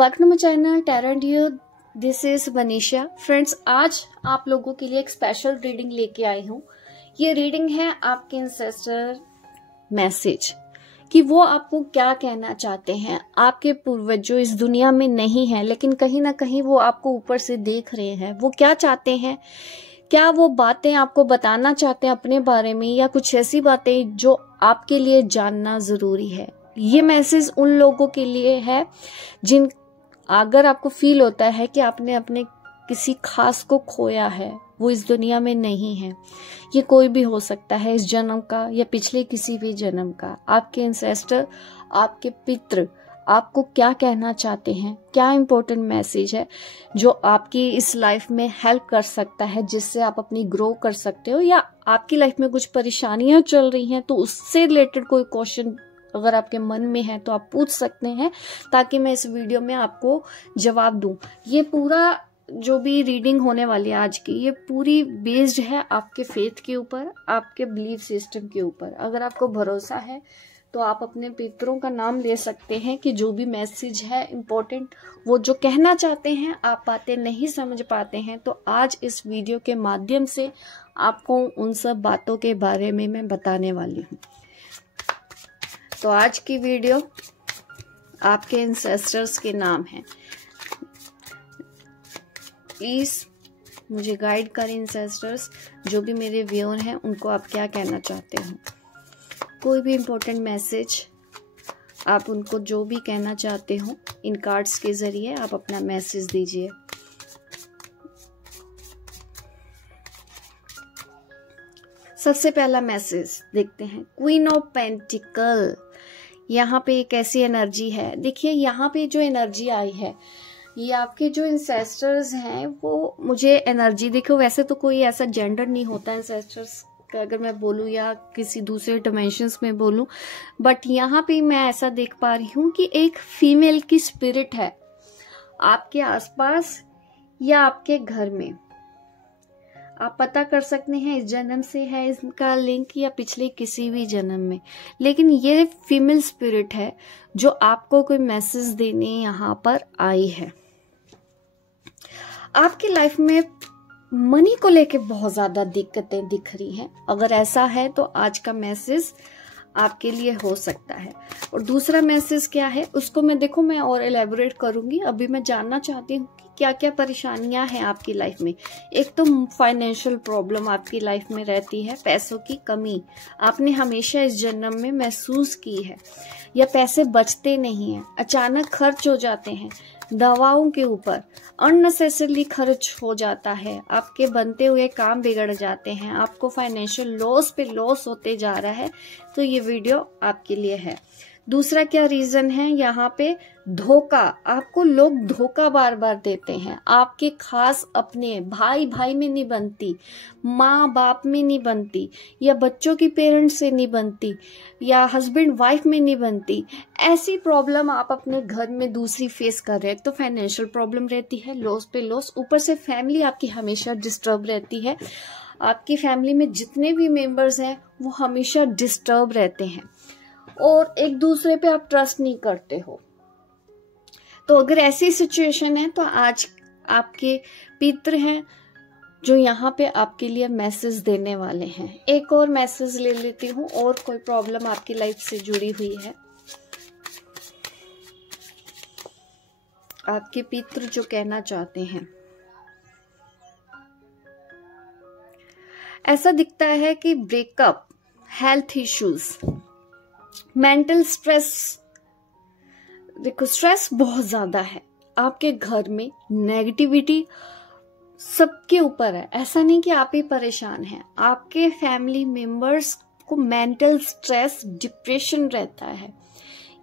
Welcome to my channel tarot and you. This is Vanisha. Friends, आज आप लोगों के लिए एक स्पेशल रीडिंग लेके आई हूँ। ये रीडिंग है आपके एंसेस्टर मैसेज कि वो आपको क्या कहना चाहते हैं। आपके पूर्वज जो इस दुनिया में नहीं है लेकिन कहीं ना कहीं वो आपको ऊपर से देख रहे हैं, वो क्या चाहते हैं, क्या वो बातें आपको बताना चाहते हैं अपने बारे में, या कुछ ऐसी बातें जो आपके लिए जानना जरूरी है। ये मैसेज उन लोगों के लिए है जिन अगर आपको फील होता है कि आपने अपने किसी खास को खोया है, वो इस दुनिया में नहीं है। ये कोई भी हो सकता है, इस जन्म का या पिछले किसी भी जन्म का। आपके एंसेस्टर, आपके पितृ आपको क्या कहना चाहते हैं, क्या इंपॉर्टेंट मैसेज है जो आपकी इस लाइफ में हेल्प कर सकता है, जिससे आप अपनी ग्रो कर सकते हो, या आपकी लाइफ में कुछ परेशानियां चल रही हैं तो उससे रिलेटेड कोई क्वेश्चन अगर आपके मन में है तो आप पूछ सकते हैं, ताकि मैं इस वीडियो में आपको जवाब दूं। ये पूरा जो भी रीडिंग होने वाली है आज की, ये पूरी बेस्ड है आपके फेथ के ऊपर, आपके बिलीफ सिस्टम के ऊपर। अगर आपको भरोसा है तो आप अपने पितरों का नाम ले सकते हैं कि जो भी मैसेज है इम्पोर्टेंट, वो जो कहना चाहते हैं, आप बातें नहीं समझ पाते हैं, तो आज इस वीडियो के माध्यम से आपको उन सब बातों के बारे में मैं बताने वाली हूँ। तो आज की वीडियो आपके एंसेस्टर्स के नाम है। प्लीज मुझे गाइड करें एंसेस्टर्स, जो भी मेरे व्यूअर हैं उनको आप क्या कहना चाहते हो। कोई भी इम्पोर्टेंट मैसेज आप उनको जो भी कहना चाहते हो, इन कार्ड्स के जरिए आप अपना मैसेज दीजिए। सबसे पहला मैसेज देखते हैं, क्वीन ऑफ पेंटिकल। यहाँ पे एक ऐसी एनर्जी है, देखिए यहाँ पे जो एनर्जी आई है, ये आपके जो इंसेस्टर्स हैं, वो मुझे एनर्जी, देखो वैसे तो कोई ऐसा जेंडर नहीं होता इंसेस्टर्स का, अगर मैं बोलूँ या किसी दूसरे डायमेंशंस में बोलूँ, बट यहाँ पे मैं ऐसा देख पा रही हूँ कि एक फीमेल की स्पिरिट है आपके आसपास या आपके घर में। आप पता कर सकते हैं इस जन्म से है इसका लिंक या पिछले किसी भी जन्म में, लेकिन ये फीमेल स्पिरिट है जो आपको कोई मैसेज देने यहाँ पर आई है। आपकी लाइफ में मनी को लेके बहुत ज्यादा दिक्कतें दिख रही हैं। अगर ऐसा है तो आज का मैसेज आपके लिए हो सकता है। और दूसरा मैसेज क्या है उसको मैं और एलेबोरेट करूंगी। अभी मैं जानना चाहती हूँ कि क्या क्या परेशानियां हैं आपकी लाइफ में। एक तो फाइनेंशियल प्रॉब्लम आपकी लाइफ में रहती है, पैसों की कमी आपने हमेशा इस जन्म में महसूस की है, या पैसे बचते नहीं हैं, अचानक खर्च हो जाते हैं, दवाओं के ऊपर अननेसेसरली खर्च हो जाता है, आपके बनते हुए काम बिगड़ जाते हैं, आपको फाइनेंशियल लॉस पे लॉस होते जा रहा है, तो ये वीडियो आपके लिए है। दूसरा क्या रीजन है, यहाँ पे धोखा, आपको लोग धोखा बार बार देते हैं। आपके खास अपने भाई भाई में नहीं बनती, माँ बाप में नहीं बनती, या बच्चों की पेरेंट्स से नहीं बनती, या हस्बैंड वाइफ में नहीं बनती। ऐसी प्रॉब्लम आप अपने घर में दूसरी फेस कर रहे हैं। तो फाइनेंशियल प्रॉब्लम रहती है, लॉस पे लॉस, ऊपर से फैमिली आपकी हमेशा डिस्टर्ब रहती है। आपकी फैमिली में जितने भी मेंबर्स हैं वो हमेशा डिस्टर्ब रहते हैं, और एक दूसरे पे आप ट्रस्ट नहीं करते हो। तो अगर ऐसी सिचुएशन है तो आज आपके पितृ हैं जो यहाँ पे आपके लिए मैसेज देने वाले हैं। एक और मैसेज ले लेती हूँ, और कोई प्रॉब्लम आपकी लाइफ से जुड़ी हुई है। आपके पितृ जो कहना चाहते हैं, ऐसा दिखता है कि breakup, health issues, mental stress. देखो स्ट्रेस बहुत ज्यादा है आपके घर में, नेगेटिविटी सबके ऊपर है। ऐसा नहीं कि आप ही परेशान हैं, आपके फैमिली मेंबर्स को मेंटल स्ट्रेस, डिप्रेशन रहता है।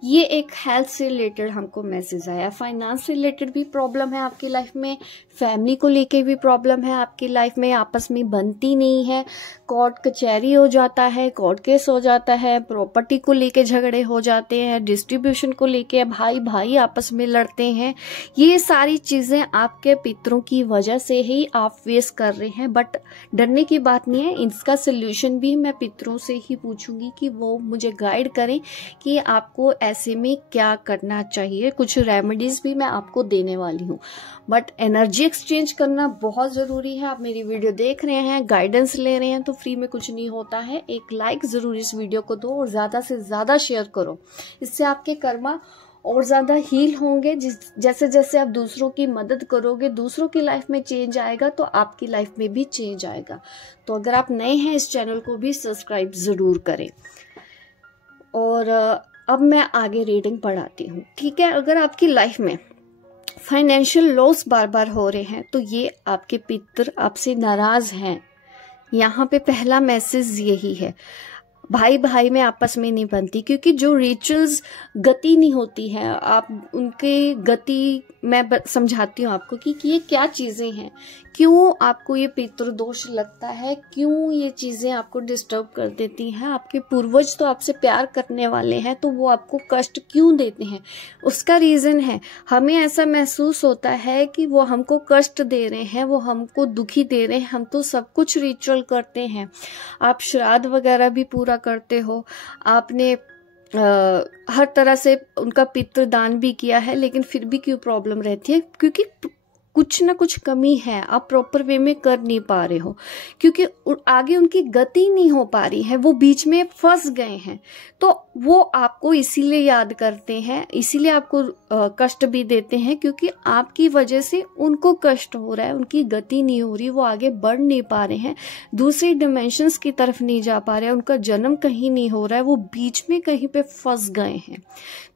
ये एक हेल्थ से रिलेटेड हमको मैसेज आया। फाइनेंस से रिलेटेड भी प्रॉब्लम है आपकी लाइफ में, फैमिली को लेके भी प्रॉब्लम है आपकी लाइफ में, आपस में बनती नहीं है, कोर्ट कचहरी हो जाता है, कोर्ट केस हो जाता है, प्रॉपर्टी को लेके झगड़े हो जाते हैं, डिस्ट्रीब्यूशन को लेके भाई भाई आपस में लड़ते हैं। ये सारी चीजें आपके पितरों की वजह से ही आप फेस कर रहे हैं, बट डरने की बात नहीं है। इसका सोल्यूशन भी मैं पितरों से ही पूछूंगी कि वो मुझे गाइड करें कि आपको ऐसे में क्या करना चाहिए। कुछ रेमेडीज भी मैं आपको देने वाली हूँ, बट एनर्जी एक्सचेंज करना बहुत ज़रूरी है। आप मेरी वीडियो देख रहे हैं, गाइडेंस ले रहे हैं, तो फ्री में कुछ नहीं होता है। एक लाइक ज़रूर इस वीडियो को दो और ज़्यादा से ज़्यादा शेयर करो। इससे आपके कर्मा और ज़्यादा हील होंगे। जैसे जैसे आप दूसरों की मदद करोगे, दूसरों की लाइफ में चेंज आएगा, तो आपकी लाइफ में भी चेंज आएगा। तो अगर आप नए हैं, इस चैनल को भी सब्सक्राइब ज़रूर करें। और अब मैं आगे रीडिंग पढ़ाती हूँ, ठीक है। अगर आपकी लाइफ में फाइनेंशियल लॉस बार बार हो रहे हैं, तो ये आपके पितर आपसे नाराज़ हैं। यहाँ पे पहला मैसेज यही है। भाई भाई में आपस में नहीं बनती, क्योंकि जो रिचुअल्स गति नहीं होती है, आप उनके गति मैं समझाती हूँ आपको कि ये क्या चीज़ें हैं, क्यों आपको ये पितृदोष लगता है, क्यों ये चीज़ें आपको डिस्टर्ब कर देती हैं। आपके पूर्वज तो आपसे प्यार करने वाले हैं, तो वो आपको कष्ट क्यों देते हैं, उसका रीज़न है। हमें ऐसा महसूस होता है कि वो हमको कष्ट दे रहे हैं, वो हमको दुखी दे रहे हैं। हम तो सब कुछ रिचुअल करते हैं, आप श्राद्ध वगैरह भी पूरा करते हो, आपने हर तरह से उनका पितृदान भी किया है, लेकिन फिर भी क्यों प्रॉब्लम रहती है? क्योंकि कुछ ना कुछ कमी है, आप प्रॉपर वे में कर नहीं पा रहे हो, क्योंकि आगे उनकी गति नहीं हो पा रही है, वो बीच में फंस गए हैं। तो वो आपको इसीलिए याद करते हैं, इसीलिए आपको कष्ट भी देते हैं, क्योंकि आपकी वजह से उनको कष्ट हो रहा है, उनकी गति नहीं हो रही, वो आगे बढ़ नहीं पा रहे हैं, दूसरी डिमेंशंस की तरफ नहीं जा पा रहे हैं, उनका जन्म कहीं नहीं हो रहा है, वो बीच में कहीं पे फंस गए हैं।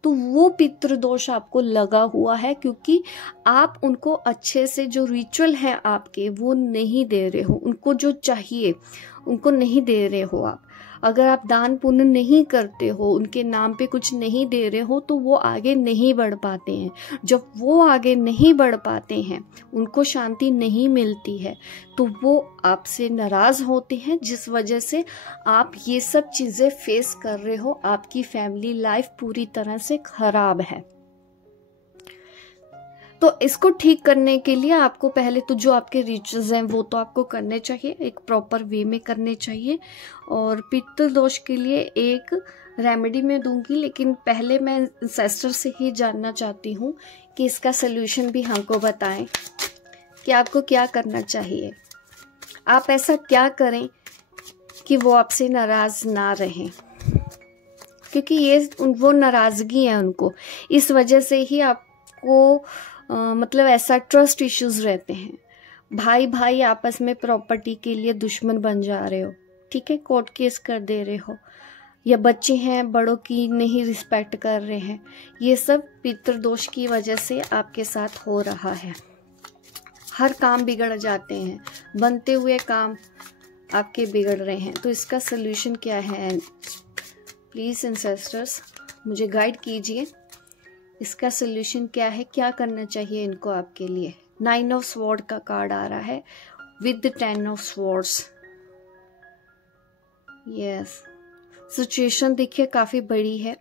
तो वो पितृदोष आपको लगा हुआ है, क्योंकि आप उनको अच्छे से जो रिचुअल हैं आपके, वो नहीं दे रहे हो, उनको जो चाहिए उनको नहीं दे रहे हो आप। अगर आप दान पुण्य नहीं करते हो, उनके नाम पे कुछ नहीं दे रहे हो, तो वो आगे नहीं बढ़ पाते हैं। जब वो आगे नहीं बढ़ पाते हैं, उनको शांति नहीं मिलती है, तो वो आपसे नाराज़ होते हैं, जिस वजह से आप ये सब चीज़ें फेस कर रहे हो। आपकी फैमिली लाइफ पूरी तरह से खराब है। तो इसको ठीक करने के लिए आपको पहले तो जो आपके रिचुअल्स हैं वो तो आपको करने चाहिए, एक प्रॉपर वे में करने चाहिए। और पितृदोष के लिए एक रेमेडी मैं दूंगी, लेकिन पहले मैं एंसेस्टर से ही जानना चाहती हूँ कि इसका सलूशन भी हमको बताएं कि आपको क्या करना चाहिए। आप ऐसा क्या करें कि वो आपसे नाराज़ ना रहें, क्योंकि ये वो नाराज़गी है उनको, इस वजह से ही आपको मतलब ऐसा ट्रस्ट इश्यूज रहते हैं। भाई भाई आपस में प्रॉपर्टी के लिए दुश्मन बन जा रहे हो, ठीक है, कोर्ट केस कर दे रहे हो, या बच्चे हैं बड़ों की नहीं रिस्पेक्ट कर रहे हैं। ये सब पितृदोष की वजह से आपके साथ हो रहा है। हर काम बिगड़ जाते हैं, बनते हुए काम आपके बिगड़ रहे हैं। तो इसका सल्यूशन क्या है? प्लीज़ एंसेस्टर्स मुझे गाइड कीजिए, इसका सल्यूशन क्या है, क्या करना चाहिए इनको आपके लिए। 9 ऑफ स्वॉर्ड का कार्ड आ रहा है with 10 of swords. Yes, situation देखिए काफ़ी बड़ी है,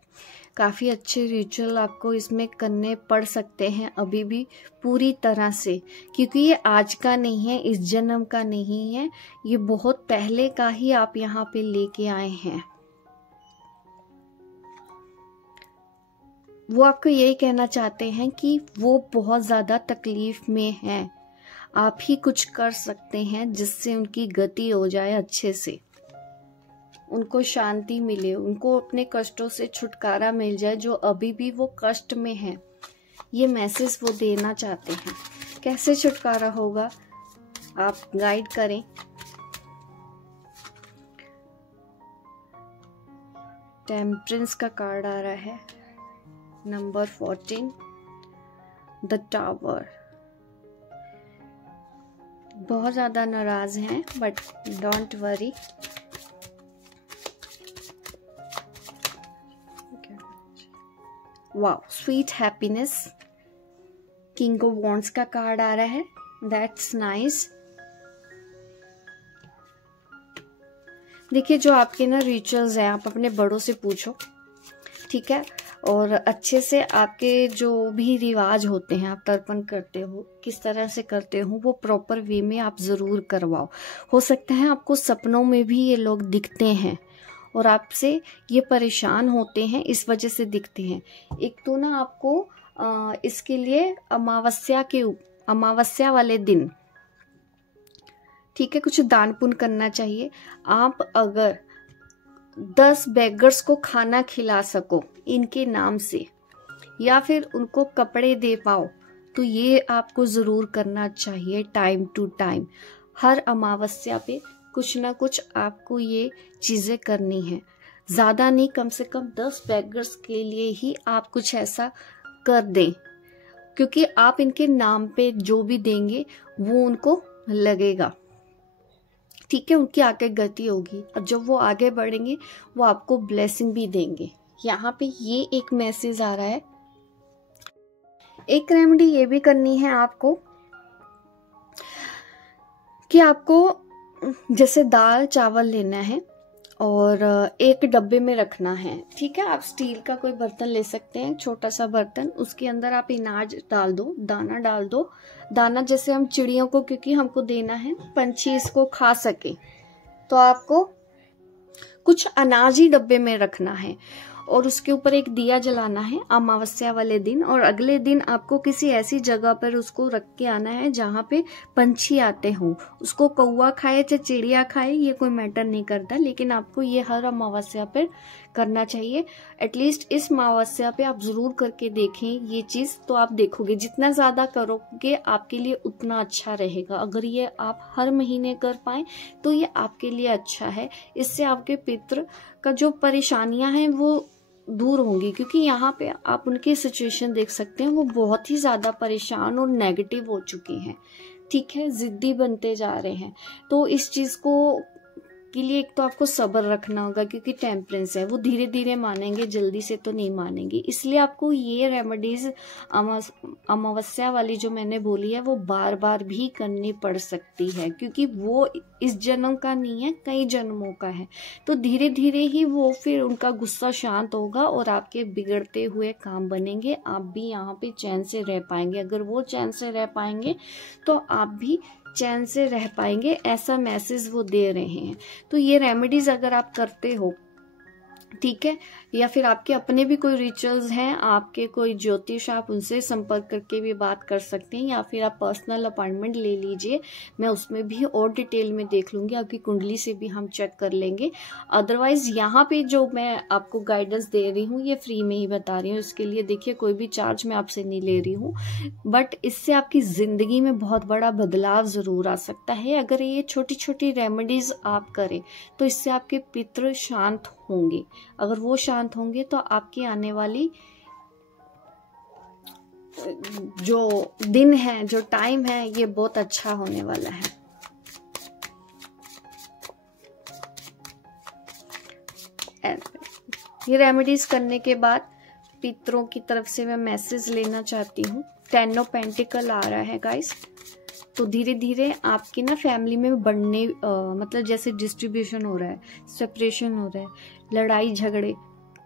काफ़ी अच्छे रिचुअल आपको इसमें करने पड़ सकते हैं अभी भी पूरी तरह से, क्योंकि ये आज का नहीं है, इस जन्म का नहीं है, ये बहुत पहले का ही आप यहाँ पे लेके आए हैं। वो आपको यही कहना चाहते हैं कि वो बहुत ज़्यादा तकलीफ में हैं, आप ही कुछ कर सकते हैं जिससे उनकी गति हो जाए अच्छे से, उनको शांति मिले, उनको अपने कष्टों से छुटकारा मिल जाए, जो अभी भी वो कष्ट में हैं। ये मैसेज वो देना चाहते हैं। कैसे छुटकारा होगा, आप गाइड करें। टेम्परेंस का कार्ड आ रहा है, नंबर 14, द टावर। बहुत ज्यादा नाराज हैं, but don't worry, wow, sweet happiness. King of wands का कार्ड आ रहा है, दैट्स नाइस। देखिए, जो आपके ना रिचुअल्स हैं, आप अपने बड़ों से पूछो, ठीक है, और अच्छे से आपके जो भी रिवाज होते हैं, आप तर्पण करते हो, किस तरह से करते हो, वो प्रॉपर वे में आप ज़रूर करवाओ। हो सकता है आपको सपनों में भी ये लोग दिखते हैं और आपसे ये परेशान होते हैं, इस वजह से दिखते हैं। एक तो ना आपको इसके लिए अमावस्या वाले दिन, ठीक है, कुछ दान पुण्य करना चाहिए। आप अगर 10 बेगर्स को खाना खिला सको इनके नाम से, या फिर उनको कपड़े दे पाओ, तो ये आपको जरूर करना चाहिए टाइम टू टाइम। हर अमावस्या पे कुछ ना कुछ आपको ये चीजें करनी है। ज्यादा नहीं, कम से कम 10 बेगर्स के लिए ही आप कुछ ऐसा कर दें, क्योंकि आप इनके नाम पे जो भी देंगे वो उनको लगेगा, ठीक है, उनकी आगे गति होगी, और जब वो आगे बढ़ेंगे वो आपको ब्लेसिंग भी देंगे। यहाँ पे ये एक मैसेज आ रहा है। एक रेमेडी ये भी करनी है आपको कि आपको जैसे दाल चावल लेना है और एक डब्बे में रखना है, ठीक है। आप स्टील का कोई बर्तन ले सकते हैं, छोटा सा बर्तन, उसके अंदर आप अनाज डाल दो, दाना डाल दो। दाना जैसे हम चिड़ियों को, क्योंकि हमको देना है, पंछी इसको खा सके, तो आपको कुछ अनाज ही डब्बे में रखना है और उसके ऊपर एक दिया जलाना है अमावस्या वाले दिन। और अगले दिन आपको किसी ऐसी जगह पर उसको रख के आना है जहाँ पे पंछी आते हों। उसको कौवा खाए चाहे चिड़िया खाए, ये कोई मैटर नहीं करता, लेकिन आपको ये हर अमावस्या पर करना चाहिए। एटलीस्ट इस अमावस्या पे आप जरूर करके देखें ये चीज, तो आप देखोगे जितना ज्यादा करोगे आपके लिए उतना अच्छा रहेगा। अगर ये आप हर महीने कर पाए तो ये आपके लिए अच्छा है। इससे आपके पितृ का जो परेशानियां हैं वो दूर होंगी, क्योंकि यहाँ पे आप उनकी सिचुएशन देख सकते हैं, वो बहुत ही ज्यादा परेशान और नेगेटिव हो चुके हैं, ठीक है, जिद्दी बनते जा रहे हैं। तो इस चीज को के लिए एक तो आपको सब्र रखना होगा, क्योंकि टेम्परेंस है, वो धीरे धीरे मानेंगे, जल्दी से तो नहीं मानेंगे। इसलिए आपको ये रेमेडीज अमावस्या वाली जो मैंने बोली है वो बार बार भी करनी पड़ सकती है, क्योंकि वो इस जन्म का नहीं है, कई जन्मों का है। तो धीरे धीरे ही वो फिर उनका गुस्सा शांत होगा और आपके बिगड़ते हुए काम बनेंगे। आप भी यहाँ पे चैन से रह पाएंगे। अगर वो चैन से रह पाएंगे तो आप भी चैन से रह पाएंगे, ऐसा मैसेज वो दे रहे हैं। तो ये रेमेडीज अगर आप करते हो, ठीक है, या फिर आपके अपने भी कोई रिचुअल्स हैं, आपके कोई ज्योतिष, आप उनसे संपर्क करके भी बात कर सकते हैं, या फिर आप पर्सनल अपॉइंटमेंट ले लीजिए, मैं उसमें भी और डिटेल में देख लूंगी, आपकी कुंडली से भी हम चेक कर लेंगे। अदरवाइज यहाँ पे जो मैं आपको गाइडेंस दे रही हूँ ये फ्री में ही बता रही हूँ, इसके लिए देखिए कोई भी चार्ज मैं आपसे नहीं ले रही हूँ, बट इससे आपकी जिंदगी में बहुत बड़ा बदलाव जरूर आ सकता है। अगर ये छोटी छोटी रेमेडीज आप करें तो इससे आपके पितृ शांत होंगे। अगर वो शांत होंगे तो आपकी आने वाली जो दिन है, जो टाइम है, ये बहुत अच्छा होने वाला है। ये रेमेडीज करने के बाद पितरों की तरफ से मैं मैसेज लेना चाहती हूँ। 10 ऑफ पेंटिकल आ रहा है गाइस, तो धीरे धीरे आपकी ना फैमिली में बढ़ने मतलब जैसे डिस्ट्रीब्यूशन हो रहा है, सेपरेशन हो रहा है, लड़ाई झगड़े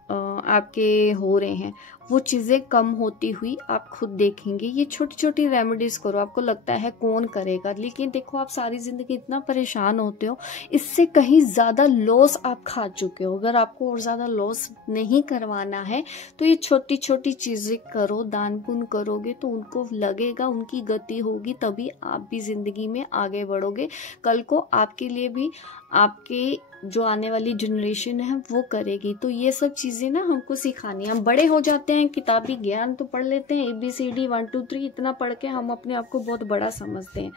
आपके हो रहे हैं, वो चीज़ें कम होती हुई आप खुद देखेंगे। ये छोटी छोटी रेमेडीज करो। आपको लगता है कौन करेगा, लेकिन देखो आप सारी जिंदगी इतना परेशान होते हो, इससे कहीं ज़्यादा लॉस आप खा चुके हो। अगर आपको और ज़्यादा लॉस नहीं करवाना है तो ये छोटी छोटी चीज़ें करो, दान पुण्य करोगे तो उनको लगेगा, उनकी गति होगी, तभी आप भी जिंदगी में आगे बढ़ोगे। कल को आपके लिए भी आपके जो आने वाली जनरेशन है वो करेगी। तो ये सब चीजें ना हमको सिखानी है। हम बड़े हो जाते हैं, किताबी ज्ञान तो पढ़ लेते हैं, ABCD 1 2 3 इतना पढ़ के हम अपने आप को बहुत बड़ा समझते हैं।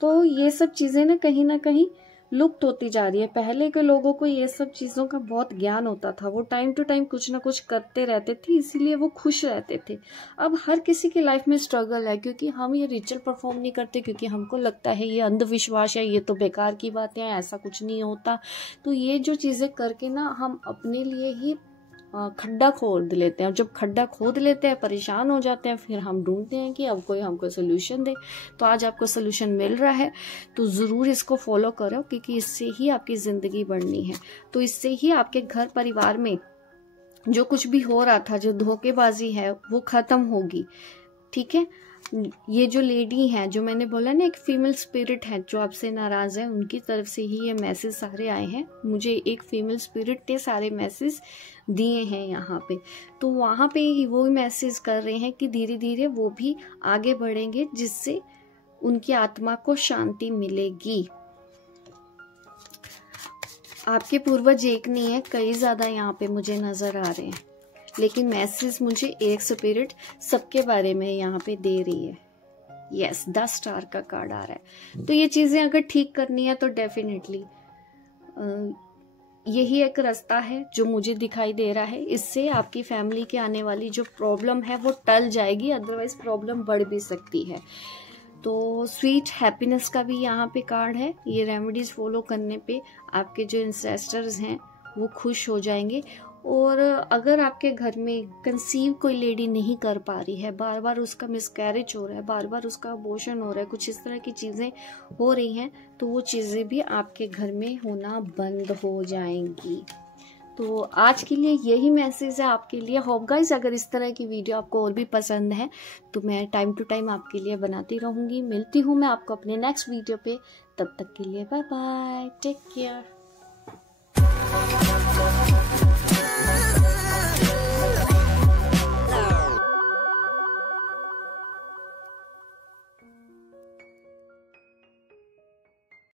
तो ये सब चीजें ना कहीं लुप्त होती जा रही है। पहले के लोगों को ये सब चीजों का बहुत ज्ञान होता था, वो टाइम टू टाइम कुछ ना कुछ करते रहते थे, इसीलिए वो खुश रहते थे। अब हर किसी की लाइफ में स्ट्रगल है, क्योंकि हम ये रिचुअल परफॉर्म नहीं करते, क्योंकि हमको लगता है ये अंधविश्वास है, ये तो बेकार की बातें हैं, ऐसा कुछ नहीं होता। तो ये जो चीजें करके ना हम अपने लिए ही खड्डा खोद लेते हैं, और जब खड्डा खोद लेते हैं, परेशान हो जाते हैं, फिर हम ढूंढते हैं कि अब कोई हमको सोल्यूशन दे। तो आज आपको सोल्यूशन मिल रहा है, तो ज़रूर इसको फॉलो करो, क्योंकि इससे ही आपकी ज़िंदगी बढ़नी है। तो इससे ही आपके घर परिवार में जो कुछ भी हो रहा था, जो धोखेबाजी है, वो ख़त्म होगी, ठीक है। ये जो लेडी है, जो मैंने बोला ना एक फीमेल स्पिरिट है जो आपसे नाराज है, उनकी तरफ से ही ये मैसेज सारे आए हैं। मुझे एक फीमेल स्पिरिट ने सारे मैसेज दिए हैं यहाँ पे, तो वहाँ पे ही वो मैसेज कर रहे हैं कि धीरे धीरे वो भी आगे बढ़ेंगे, जिससे उनकी आत्मा को शांति मिलेगी। आपके पूर्वज एक नहीं है, कई ज्यादा यहाँ पे मुझे नजर आ रहे हैं, लेकिन मैसेज मुझे एक स्पिरिट सबके बारे में यहाँ पे दे रही है। यस, 10 स्टार का कार्ड आ रहा है। तो ये चीजें अगर ठीक करनी है तो डेफिनेटली यही एक रास्ता है जो मुझे दिखाई दे रहा है। इससे आपकी फैमिली के आने वाली जो प्रॉब्लम है वो टल जाएगी, अदरवाइज प्रॉब्लम बढ़ भी सकती है। तो स्वीट हैप्पीनेस का भी यहाँ पे कार्ड है। ये रेमेडीज फॉलो करने पे आपके जो इंसेस्टर्स हैं वो खुश हो जाएंगे। और अगर आपके घर में कंसीव कोई लेडी नहीं कर पा रही है, बार बार उसका मिसकैरेज हो रहा है, बार बार उसका अबॉर्शन हो रहा है, कुछ इस तरह की चीज़ें हो रही हैं, तो वो चीज़ें भी आपके घर में होना बंद हो जाएंगी। तो आज के लिए यही मैसेज है आपके लिए। होप गाइस अगर इस तरह की वीडियो आपको और भी पसंद है तो मैं टाइम टू टाइम आपके लिए बनाती रहूँगी। मिलती हूँ मैं आपको अपने नेक्स्ट वीडियो पे, तब तक के लिए बाय बाय, टेक केयर।